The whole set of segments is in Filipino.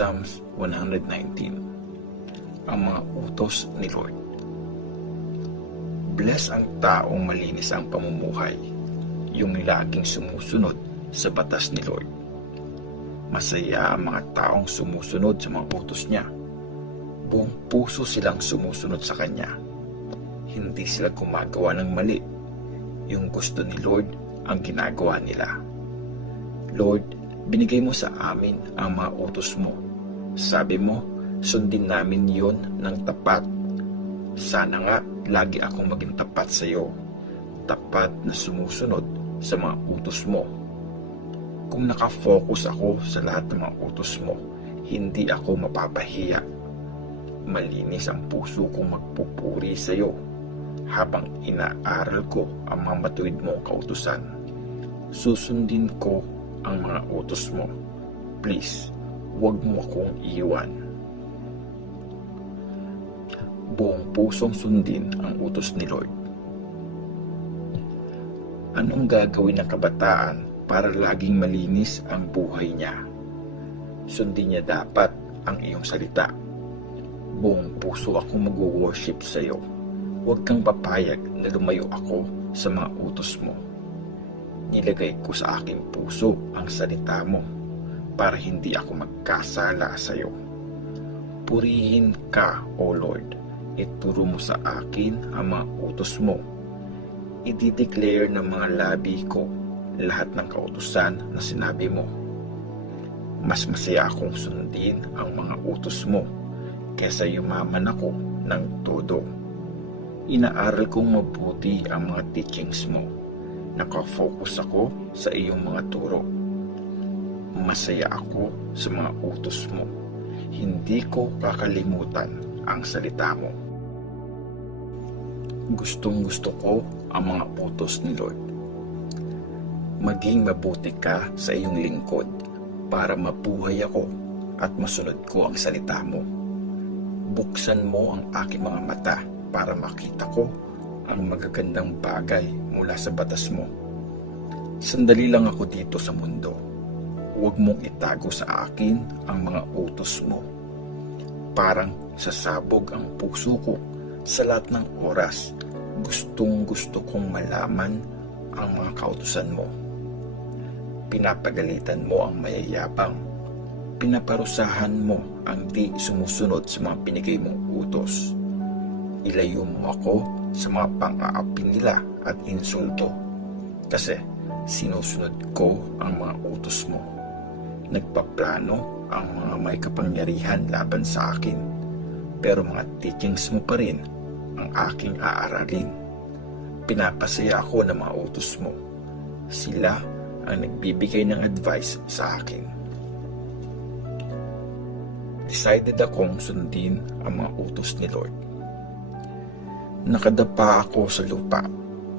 Psalms 119. Ang mga utos ni Lord. Bless ang taong malinis ang pamumuhay, yung laging sumusunod sa batas ni Lord. Masaya ang mga taong sumusunod sa mga utos niya. Buong puso silang sumusunod sa Kanya. Hindi sila gumagawa ng mali. Yung gusto ni Lord ang ginagawa nila. Lord, binigay mo sa amin ang mga utos mo. Sabi mo, sundin namin yon ng tapat. Sana nga lagi akong maging tapat sa iyo. Tapat na sumusunod sa mga utos mo. Kung nakafocus ako sa lahat ng mga utos mo, hindi ako mapapahiya. Malinis ang puso kong magpupuri sa iyo habang inaaral ko ang mga matuwid mong kautusan. Susundin ko ang mga utos mo. Please, huwag mo akong iiwan. Buong pusong sundin ang utos ni Lord. Anong gagawin ng kabataan para laging malinis ang buhay niya? Sundin niya dapat ang iyong salita. Buong puso akong mag-worship sa iyo. Huwag kang papayag na lumayo ako sa mga utos mo. Nilagay ko sa aking puso ang salita mo para hindi ako magkasala sa iyo. Purihin ka, O Lord. Ituro mo sa akin ang mga utos mo. I-declare ng mga labi ko lahat ng kautusan na sinabi mo. Mas masaya akong sundin ang mga utos mo kaysa yumaman ako ng todo. Inaaral kong mabuti ang mga teachings mo. Nakafocus ako sa iyong mga turo. Masaya ako sa mga utos mo. Hindi ko kakalimutan ang salita mo. Gustong gusto ko ang mga utos ni Lord. Maging mabuti ka sa iyong lingkod para mabuhay ako at masunod ko ang salita mo. Buksan mo ang aking mga mata para makita ko ang magagandang bagay mula sa batas mo. Sandali lang ako dito sa mundo. Huwag mong itago sa akin ang mga utos mo. Parang sasabog ang puso ko sa lahat ng oras. Gustong gusto kong malaman ang mga kautusan mo. Pinapagalitan mo ang mayayabang. Pinaparusahan mo ang di sumusunod sa mga pinigay mong utos. Ilayo mo ako sa mga pang-aapi nila at insulto. Kasi sinusunod ko ang mga utos mo. Nagpaplano ang mga may kapangyarihan laban sa akin. Pero mga teachings mo pa rin ang aking aaralin. Pinapasaya ako ng mga utos mo. Sila ang nagbibigay ng advice sa akin. Decided akong sundin ang mga utos ni Lord. Nakadapa ako sa lupa.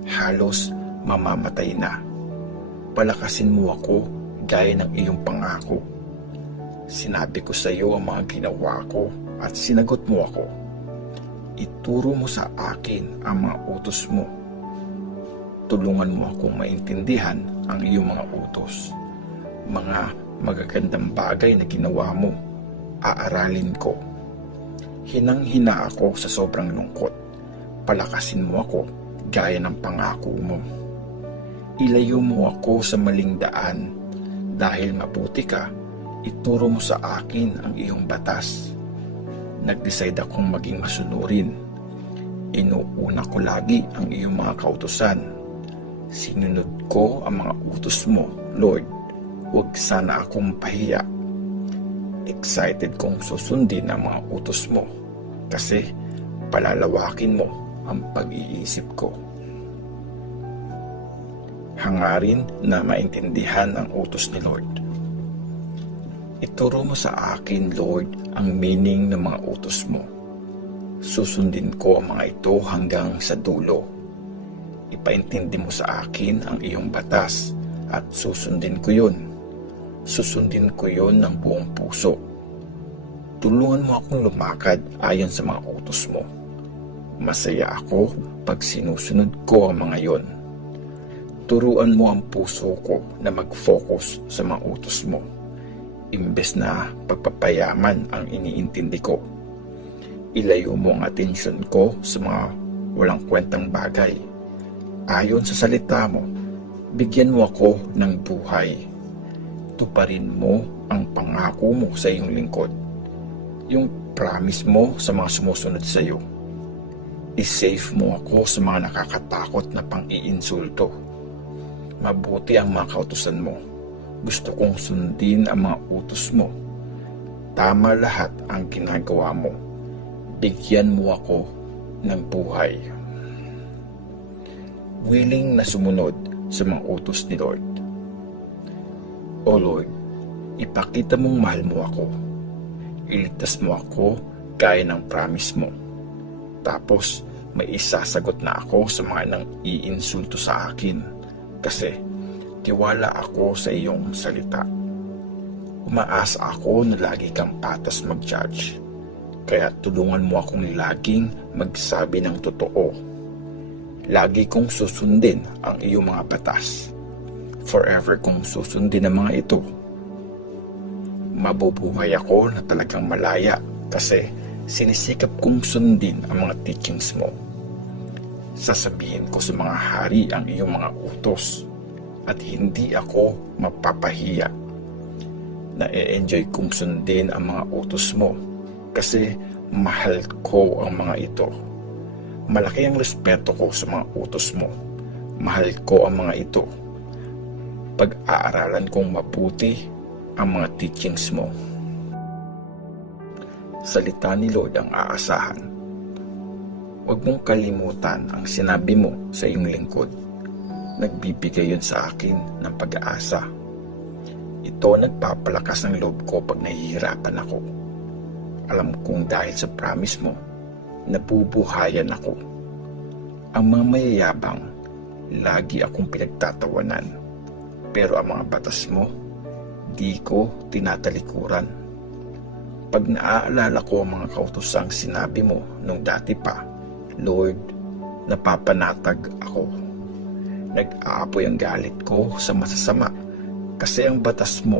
Halos mamamatay na. Palakasin mo ako gaya ng iyong pangako. Sinabi ko sa iyo ang mga ginawa ko at sinagot mo ako. Ituro mo sa akin ang mga utos mo. Tulungan mo akong maintindihan ang iyong mga utos. Mga magagandang bagay na ginawa mo, aaralin ko. Hinang-hina ako sa sobrang lungkot. Palakasin mo ako gaya ng pangako mo. Ilayo mo ako sa maling daan. Dahil mabuti ka, ituro mo sa akin ang iyong batas. Nag-decide akong maging masunurin. Inuuna ko lagi ang iyong mga kautusan. Sinunod ko ang mga utos mo, Lord. Huwag sana akong pahiya. Excited kong susundin ang mga utos mo kasi palalawakin mo ang pag-iisip ko. Hangarin na maintindihan ang utos ni Lord. Ituro mo sa akin, Lord, ang meaning ng mga utos mo. Susundin ko ang mga ito hanggang sa dulo. Ipaintindi mo sa akin ang iyong batas at susundin ko yun. Susundin ko yun ng buong puso. Tulungan mo akong lumakad ayon sa mga utos mo. Masaya ako pag sinusunod ko ang mga yon. Turuan mo ang puso ko na mag-focus sa mga utos mo. Imbes na pagpapayaman ang iniintindi ko, ilayo mo ang atensyon ko sa mga walang kwentang bagay. Ayon sa salita mo, bigyan mo ako ng buhay. Tuparin mo ang pangako mo sa iyong lingkod, yung promise mo sa mga sumusunod sa iyo. I-save mo ako sa mga nakakatakot na pang-iinsulto. Mabuti ang mga kautusan mo. Gusto kong sundin ang mga utos mo. Tama lahat ang ginagawa mo. Bigyan mo ako ng buhay. Willing na sumunod sa mga utos ni Lord. O Lord, ipakita mong mahal mo ako. Iligtas mo ako gaya ng promise mo. Tapos may isasagot na ako sa mga nang iinsulto sa akin kasi tiwala ako sa iyong salita. Umaasa ako na lagi kang patas mag-judge. Kaya tulungan mo akong laging magsabi ng totoo. Lagi kong susundin ang iyong mga batas. Forever kong susundin ang mga ito. Mabubuhay ako na talagang malaya kasi sinisikap kong sundin ang mga teachings mo. Sasabihin ko sa mga hari ang iyong mga utos at hindi ako mapapahiya. Na-enjoy kong sundin ang mga utos mo kasi mahal ko ang mga ito. Malaki ang respeto ko sa mga utos mo. Mahal ko ang mga ito. Pag-aaralan kong mabuti ang mga teachings mo. Salita ni Lord ang aasahan. Huwag mong kalimutan ang sinabi mo sa iyong lingkod. Nagbibigay yun sa akin ng pag-aasa. Ito nagpapalakas ng loob ko pag nahihirapan ako. Alam kong dahil sa promise mo, nabubuhayan ako. Ang mga mayayabang, lagi akong pinagtatawanan. Pero ang mga batas mo, di ko tinatalikuran. Pag naaalala ko ang mga kautosang sinabi mo nung dati pa, Lord, napapanatag ako. Nag-aapoy ang galit ko sa masasama kasi ang batas mo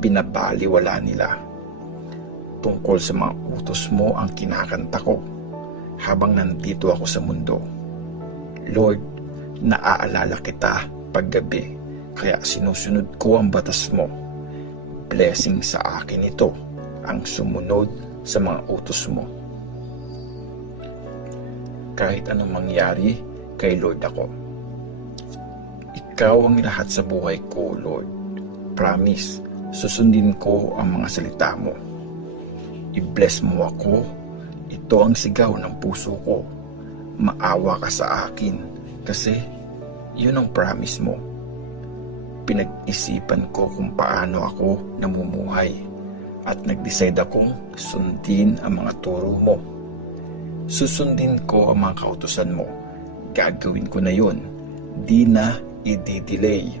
binabaliwala nila. Tungkol sa mga utos mo ang kinakanta ko habang nandito ako sa mundo. Lord, naaalala kita paggabi kaya sinusunod ko ang batas mo. Blessing sa akin ito ang sumunod sa mga utos mo. Kahit anong mangyari, kay Lord ako. Ikaw ang lahat sa buhay ko, Lord. Promise, susundin ko ang mga salita mo. I-bless mo ako. Ito ang sigaw ng puso ko. Maawa ka sa akin kasi yun ang promise mo. Pinag-isipan ko kung paano ako namumuhay at nag-decide akong sundin ang mga turo mo. Susundin ko ang mga kautusan mo. Gagawin ko na yun. Di na i-delay.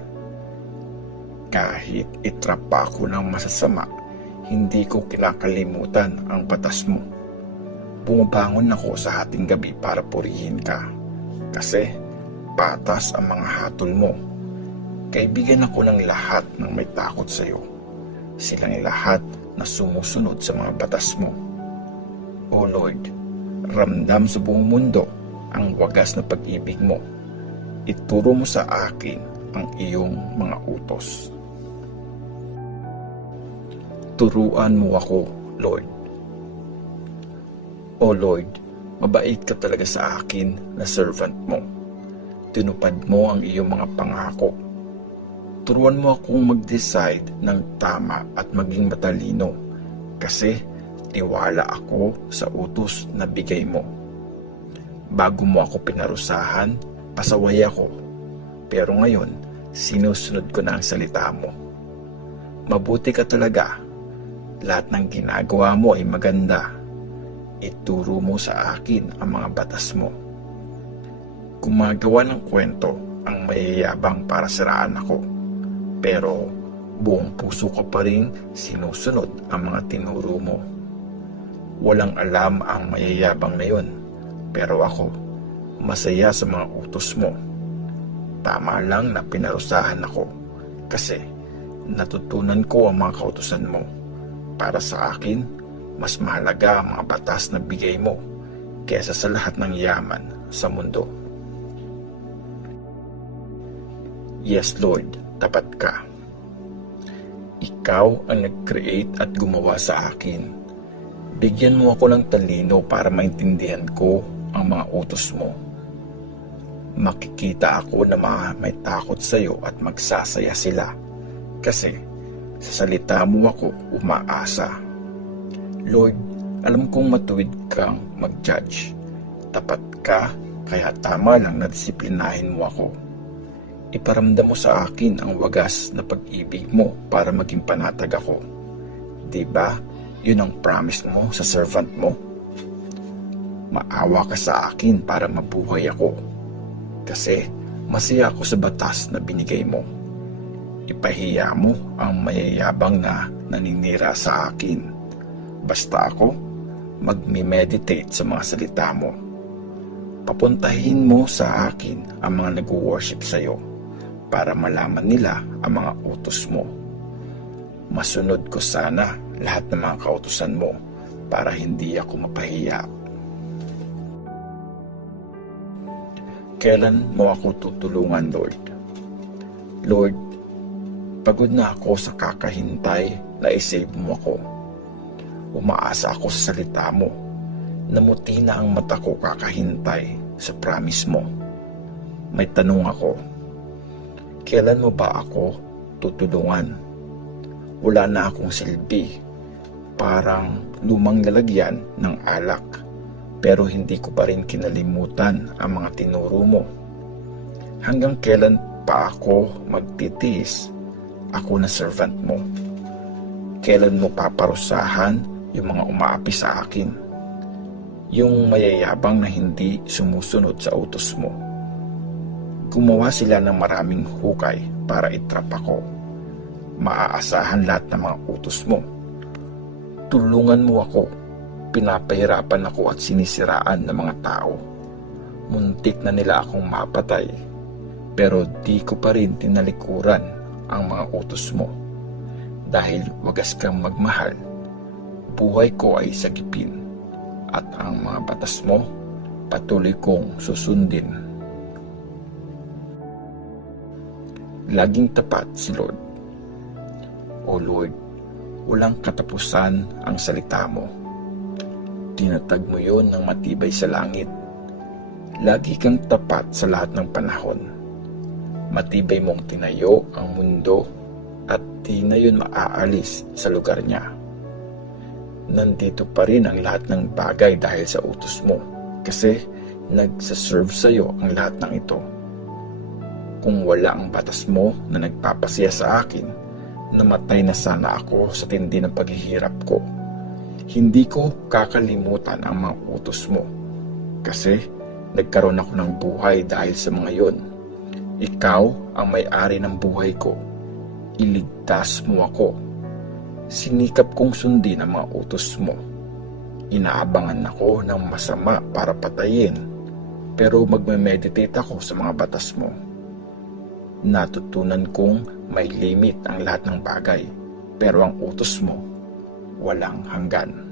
Kahit itrap pa ako ng masasama, hindi ko kinakalimutan ang batas mo. Bumabangon ako sa hating gabi para purihin ka. Kasi patas ang mga hatol mo. Kaibigan ako ng lahat ng may takot sa iyo. Silang lahat na sumusunod sa mga batas mo. O Lord, ramdam sa buong mundo ang wagas na pag-ibig mo. Ituro mo sa akin ang iyong mga utos. Turuan mo ako, Lord. O Lord, mabait ka talaga sa akin na servant mo. Tinupad mo ang iyong mga pangako. Turuan mo akong mag-decide ng tama at maging matalino kasi tiwala ako sa utos na bigay mo. Bago mo ako pinarusahan, pasaway ako. Pero ngayon, sinusunod ko na ang salita mo. Mabuti ka talaga. Lahat ng ginagawa mo ay maganda. Ituro mo sa akin ang mga batas mo. Gumagawa ng kwento ang mayayabang para siraan ako. Pero buong puso ko pa rin sinusunod ang mga tinuro mo. Walang alam ang mayayabang na yun. Pero ako, masaya sa mga utos mo. Tama lang na pinarusahan ako kasi Natutunan ko ang mga kautusan mo. Para sa akin, mas mahalaga ang mga batas na bigay mo kaysa sa lahat ng yaman sa mundo. Yes, Lord, tapat ka. Ikaw ang nag-create at gumawa sa akin. Bigyan mo ako ng talino para maintindihan ko ang mga utos mo. Makikita ako na may takot sa iyo at magsasaya sila. Kasi sa salita mo ako umaasa. Lord, alam kong matuwid kang mag-judge. Tapat ka, kaya tama lang na disiplinahin mo ako. Iparamdam mo sa akin ang wagas na pag-ibig mo para maging panatag ako. Diba, yun ang promise mo sa servant mo? Maawa ka sa akin para mabuhay ako. Kasi masaya ako sa batas na binigay mo. Ipahiya mo ang mayayabang na naninira sa akin. Basta ako, magme-meditate sa mga salita mo. Papuntahin mo sa akin ang mga nag-worship sa iyo para malaman nila ang mga utos mo. Masunod ko sana lahat ng mga kautusan mo para hindi ako mapahiya. Kailan mo ako tutulungan, Lord? Lord, pagod na ako sa kakahintay na isave mo ako. Umaasa ako sa salita mo. Namuti na ang mata ko kakahintay sa promise mo. May tanong ako. Kailan mo ba ako tutulungan? Wala na akong silbi. Parang lumang lalagyan ng alak. Pero hindi ko pa rin kinalimutan ang mga tinuro mo. Hanggang kailan pa ako magtitiis? Ako na servant mo. Kailan mo paparusahan yung mga umaapi sa akin? Yung mayayabang na hindi sumusunod sa utos mo. Gumawa sila ng maraming hukay para itrap ako. Maaasahan lahat ng mga utos mo. Tulungan mo ako. Pinapahirapan ako at sinisiraan ng mga tao. Muntik na nila akong mapatay. Pero di ko pa rin tinalikuran ang mga utos mo. Dahil wagas kang magmahal, buhay ko ay sagipin. At ang mga batas mo, patuloy kong susundin. Laging tapat si Lord. O Lord, walang katapusan ang salita mo. Tinatag mo yon ng matibay sa langit. Lagi kang tapat sa lahat ng panahon. Matibay mong tinayo ang mundo at di na yun maaalis sa lugar niya. Nandito pa rin ang lahat ng bagay dahil sa utos mo kasi nagsaserve sa iyo ang lahat ng ito. Kung wala ang batas mo na nagpapasaya sa akin, namatay na sana ako sa tindi ng paghihirap ko. Hindi ko kakalimutan ang mga utos mo kasi nagkaroon ako ng buhay dahil sa mga yon. Ikaw ang may-ari ng buhay ko. Iligtas mo ako. Sinikap kong sundin ang mga utos mo. Inaabangan ako ng masama para patayin, pero magme-meditate ako sa mga batas mo. Natutunan kong may limit ang lahat ng bagay, pero ang utos mo walang hanggan.